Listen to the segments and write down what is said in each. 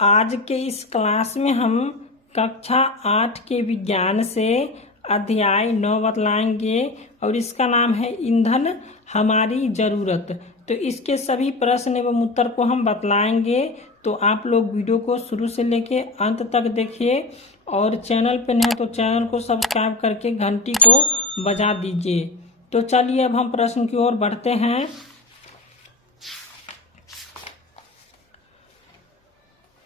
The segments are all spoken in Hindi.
आज के इस क्लास में हम कक्षा 8 के विज्ञान से अध्याय 9 बतलाएंगे और इसका नाम है ईंधन हमारी जरूरत। तो इसके सभी प्रश्न एवं उत्तर को हम बतलाएंगे। तो आप लोग वीडियो को शुरू से लेके अंत तक देखिए और चैनल पे नए तो चैनल को सब्सक्राइब करके घंटी को बजा दीजिए। तो चलिए अब हम प्रश्न की ओर बढ़ते हैं।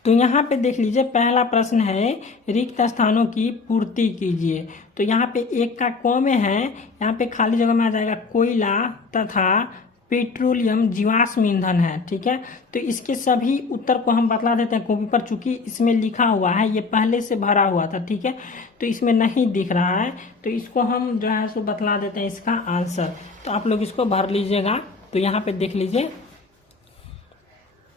तो यहाँ पे देख लीजिए, पहला प्रश्न है रिक्त स्थानों की पूर्ति कीजिए। तो यहाँ पे एक का क में है, यहाँ पे खाली जगह में आ जाएगा कोयला तथा पेट्रोलियम जीवाश्म ईंधन है। ठीक है, तो इसके सभी उत्तर को हम बतला देते हैं कॉपी पर, चूंकि इसमें लिखा हुआ है, ये पहले से भरा हुआ था। ठीक है, तो इसमें नहीं दिख रहा है, तो इसको हम जो है सो बतला देते हैं इसका आंसर। तो आप लोग इसको भर लीजिएगा। तो यहाँ पे देख लीजिए,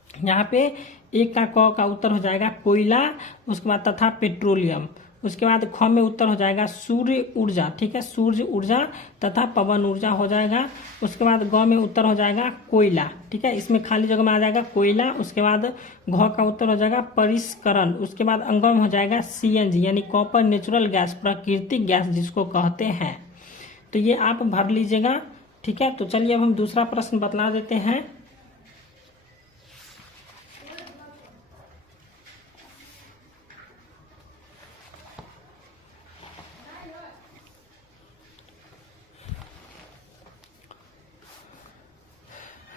यहाँ पे एक का क का उत्तर हो जाएगा कोयला, उसके बाद तथा पेट्रोलियम, उसके बाद ख में उत्तर हो जाएगा सूर्य ऊर्जा। ठीक है, सूर्य ऊर्जा तथा पवन ऊर्जा हो जाएगा। उसके बाद ग में उत्तर हो जाएगा कोयला। ठीक है, इसमें खाली जगह में आ जाएगा कोयला। उसके बाद घ का उत्तर हो जाएगा परिष्करण। उसके बाद अंग में हो जाएगा CNG यानी कॉपर नेचुरल गैस, प्राकृतिक गैस जिसको कहते हैं। तो ये आप भर लीजिएगा। ठीक है, तो चलिए अब हम दूसरा प्रश्न बतला देते हैं।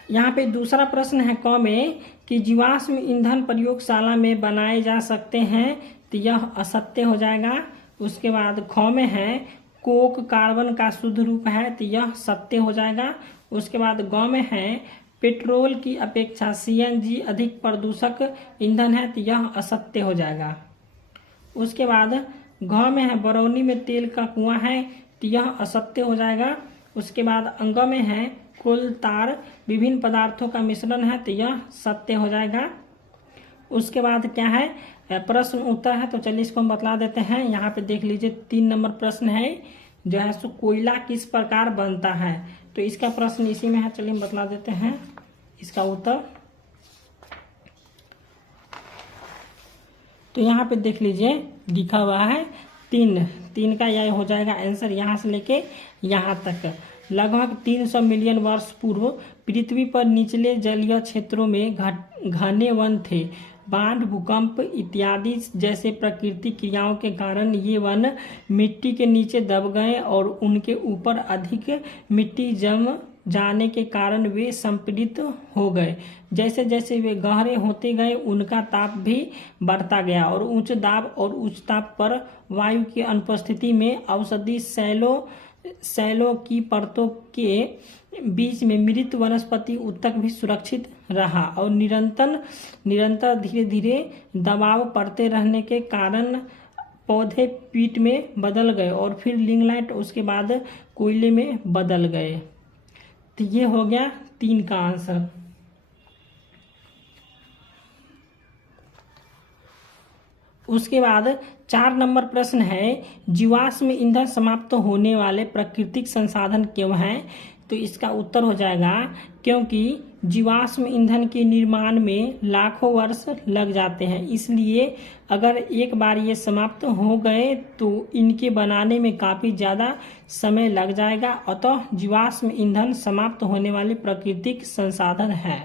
यहाँ पे दूसरा प्रश्न है क में कि जीवाश्म ईंधन प्रयोगशाला में बनाए जा सकते हैं, तो यह असत्य हो जाएगा। उसके बाद ख में है कोक कार्बन का शुद्ध रूप है, तो यह सत्य हो जाएगा। उसके बाद ग में है पेट्रोल की अपेक्षा CNG अधिक प्रदूषक ईंधन है, तो यह असत्य हो जाएगा। उसके बाद घ में है बरौनी में तेल का कुआं है, तो यह असत्य हो जाएगा। उसके बाद अंग में है कोल तार विभिन्न पदार्थों का मिश्रण है, तो यह सत्य हो जाएगा। उसके बाद क्या है, प्रश्न उत्तर है। तो चलिए इसको हम बतला देते हैं। यहाँ पे देख लीजिए 3 नंबर प्रश्न है जो है सो कोयला किस प्रकार बनता है। तो इसका प्रश्न इसी में है, चलिए हम बतला देते हैं इसका उत्तर। तो यहाँ पे देख लीजिए लिखा हुआ है 3 का यह हो जाएगा आंसर। यहाँ से लेके यहाँ तक लगभग 300 मिलियन वर्ष पूर्व पृथ्वी पर निचले जलीय क्षेत्रों में घने वन थे। बाढ़, भूकंप इत्यादि जैसे प्राकृतिक क्रियाओं के कारण ये वन मिट्टी के नीचे दब गए और उनके ऊपर अधिक मिट्टी जम जाने के कारण वे संपीड़ित हो गए। जैसे जैसे वे गहरे होते गए उनका ताप भी बढ़ता गया और उच्च दाब और उच्च ताप पर वायु की अनुपस्थिति में औषधि सैलों की परतों के बीच में मृत वनस्पति उत्तक भी सुरक्षित रहा और निरंतर धीरे धीरे दबाव पड़ते रहने के कारण पौधे पीट में बदल गए और फिर लिग्नाइट, उसके बाद कोयले में बदल गए। तो ये हो गया 3 का आंसर। उसके बाद 4 नंबर प्रश्न है जीवाश्म ईंधन समाप्त होने वाले प्राकृतिक संसाधन क्यों हैं। तो इसका उत्तर हो जाएगा क्योंकि जीवाश्म ईंधन के निर्माण में लाखों वर्ष लग जाते हैं, इसलिए अगर एक बार ये समाप्त हो गए तो इनके बनाने में काफ़ी ज़्यादा समय लग जाएगा। अतः जीवाश्म ईंधन समाप्त होने वाले प्राकृतिक संसाधन है।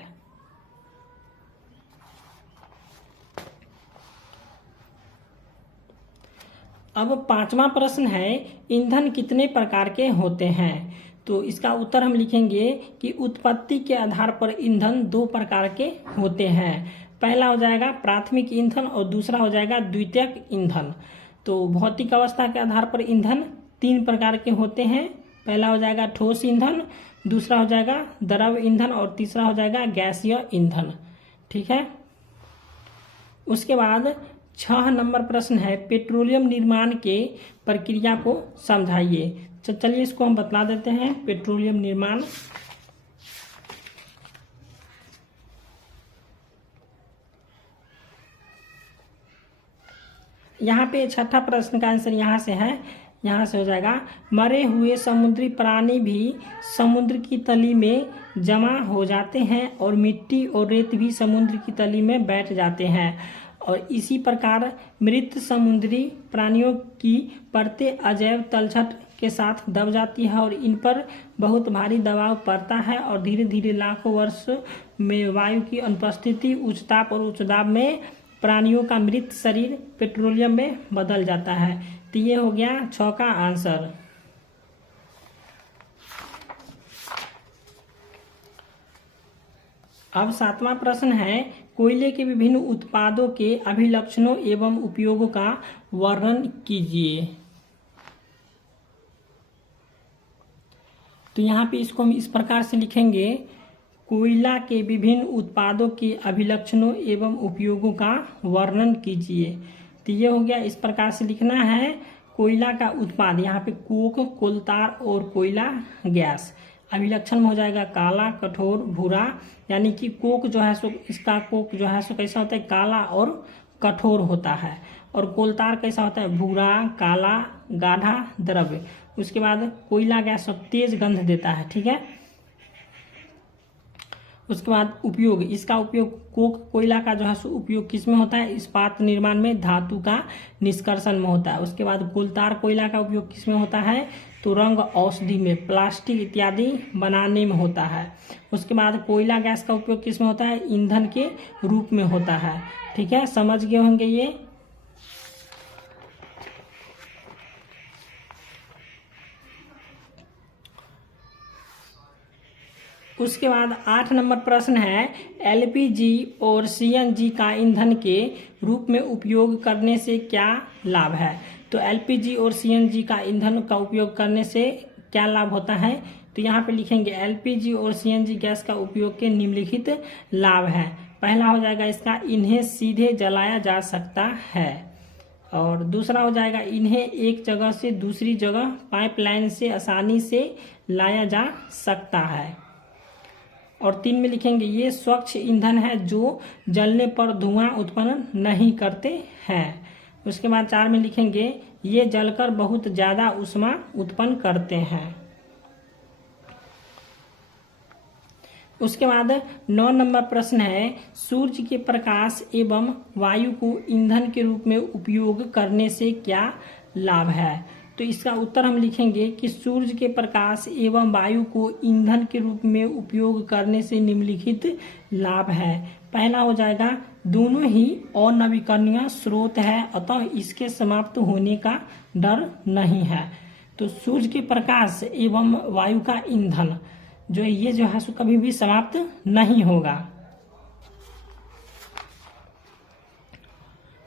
अब 5वां प्रश्न है ईंधन कितने प्रकार के होते हैं। तो इसका उत्तर हम लिखेंगे कि उत्पत्ति के आधार पर ईंधन 2 प्रकार के होते हैं। पहला हो जाएगा प्राथमिक ईंधन और दूसरा हो जाएगा द्वितीयक ईंधन। तो भौतिक अवस्था के आधार पर ईंधन 3 प्रकार के होते हैं। पहला हो जाएगा ठोस ईंधन, दूसरा हो जाएगा द्रव ईंधन और तीसरा हो जाएगा गैसीय ईंधन। ठीक है, उसके बाद 6 नंबर प्रश्न है पेट्रोलियम निर्माण के प्रक्रिया को समझाइए। चलिए इसको हम बतला देते हैं। पेट्रोलियम निर्माण, यहाँ पे 6ठा प्रश्न का आंसर यहाँ से है, यहाँ से हो जाएगा मरे हुए समुद्री प्राणी भी समुद्र की तली में जमा हो जाते हैं और मिट्टी और रेत भी समुद्र की तली में बैठ जाते हैं और इसी प्रकार मृत समुद्री प्राणियों की परतें अजैव तलछट के साथ दब जाती है और इन पर बहुत भारी दबाव पड़ता है और धीरे धीरे लाखों वर्ष में वायु की अनुपस्थिति, उच्च ताप और उच्च दाब में प्राणियों का मृत शरीर पेट्रोलियम में बदल जाता है। तो ये हो गया 6 का आंसर। अब 7वां प्रश्न है, कोयले के विभिन्न उत्पादों के अभिलक्षणों एवं उपयोगों का वर्णन कीजिए। तो यहाँ पे इसको हम इस प्रकार से लिखेंगे, कोयला के विभिन्न उत्पादों के अभिलक्षणों एवं उपयोगों का वर्णन कीजिए। तो ये हो गया, इस प्रकार से लिखना है, कोयला का उत्पाद, यहाँ पे कोक, कोलतार और कोयला गैस। अभिलक्षण में हो जाएगा काला, कठोर, भूरा, यानी कि कोक जो है सो, इसका कोक जो है सो कैसा होता है, काला और कठोर होता है। और कोलतार कैसा होता है, भूरा, काला, गाढ़ा द्रव्य। उसके बाद कोयला गैस तेज गंध देता है, ठीक है। उसके बाद उपयोग, इसका उपयोग कोक कोयला का जो है सो उपयोग किस में होता है, इस्पात निर्माण में, धातु का निष्कर्षण में होता है। उसके बाद कोलतार कोयला का उपयोग किस में होता है, तो रंग औषधि में, प्लास्टिक इत्यादि बनाने में होता है। उसके बाद कोयला गैस का उपयोग किस में होता है, ईंधन के रूप में होता है, ठीक है। समझ गए होंगे ये। उसके बाद 8 नंबर प्रश्न है, एलपीजी और सीएनजी का ईंधन के रूप में उपयोग करने से क्या लाभ है। तो एलपीजी और सीएनजी का ईंधन का उपयोग करने से क्या लाभ होता है। तो यहाँ पे लिखेंगे, एलपीजी और सीएनजी गैस का उपयोग के निम्नलिखित लाभ है। पहला हो जाएगा इसका, इन्हें सीधे जलाया जा सकता है। और दूसरा हो जाएगा, इन्हें एक जगह से दूसरी जगह पाइपलाइन से आसानी से लाया जा सकता है। और 3 में लिखेंगे, ये स्वच्छ ईंधन है जो जलने पर धुआं उत्पन्न नहीं करते हैं। उसके बाद 4 में लिखेंगे, ये जलकर बहुत ज्यादा ऊष्मा उत्पन्न करते हैं। उसके बाद 9 नंबर प्रश्न है, सूर्य के प्रकाश एवं वायु को ईंधन के रूप में उपयोग करने से क्या लाभ है। तो इसका उत्तर हम लिखेंगे कि सूर्य के प्रकाश एवं वायु को ईंधन के रूप में उपयोग करने से निम्नलिखित लाभ है। पहला हो जाएगा, दोनों ही अनवीकरणीय स्रोत है, अतः इसके समाप्त होने का डर नहीं है। तो सूर्य के प्रकाश एवं वायु का ईंधन जो ये जो है सो कभी भी समाप्त नहीं होगा।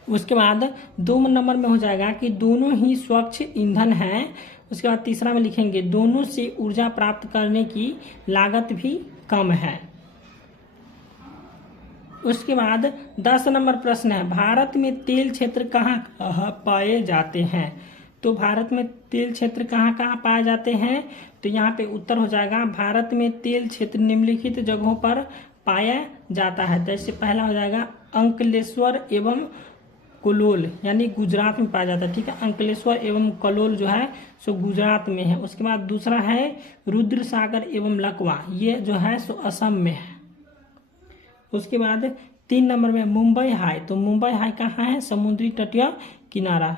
उसके बाद 2 नंबर में हो जाएगा कि दोनों ही स्वच्छ ईंधन हैं। उसके बाद 3 में लिखेंगे, दोनों से ऊर्जा प्राप्त करने की लागत भी कम है। उसके बाद 10 नंबर प्रश्न है, भारत में तेल क्षेत्र कहाँ पाए जाते हैं। तो भारत में तेल क्षेत्र कहाँ कहाँ पाए जाते हैं। तो यहाँ पे उत्तर हो जाएगा, भारत में तेल क्षेत्र निम्नलिखित जगहों पर पाया जाता है। जैसे पहला हो जाएगा, अंकलेश्वर एवं कलोल, यानी गुजरात में पाया जाता है, ठीक है। अंकलेश्वर एवं कलोल जो है सो गुजरात में है। उसके बाद दूसरा है रुद्र सागर एवं लकवा, ये जो है सो असम में है। उसके बाद 3 नंबर में मुंबई हाई, तो मुंबई हाई कहाँ है, समुद्री तटीय किनारा।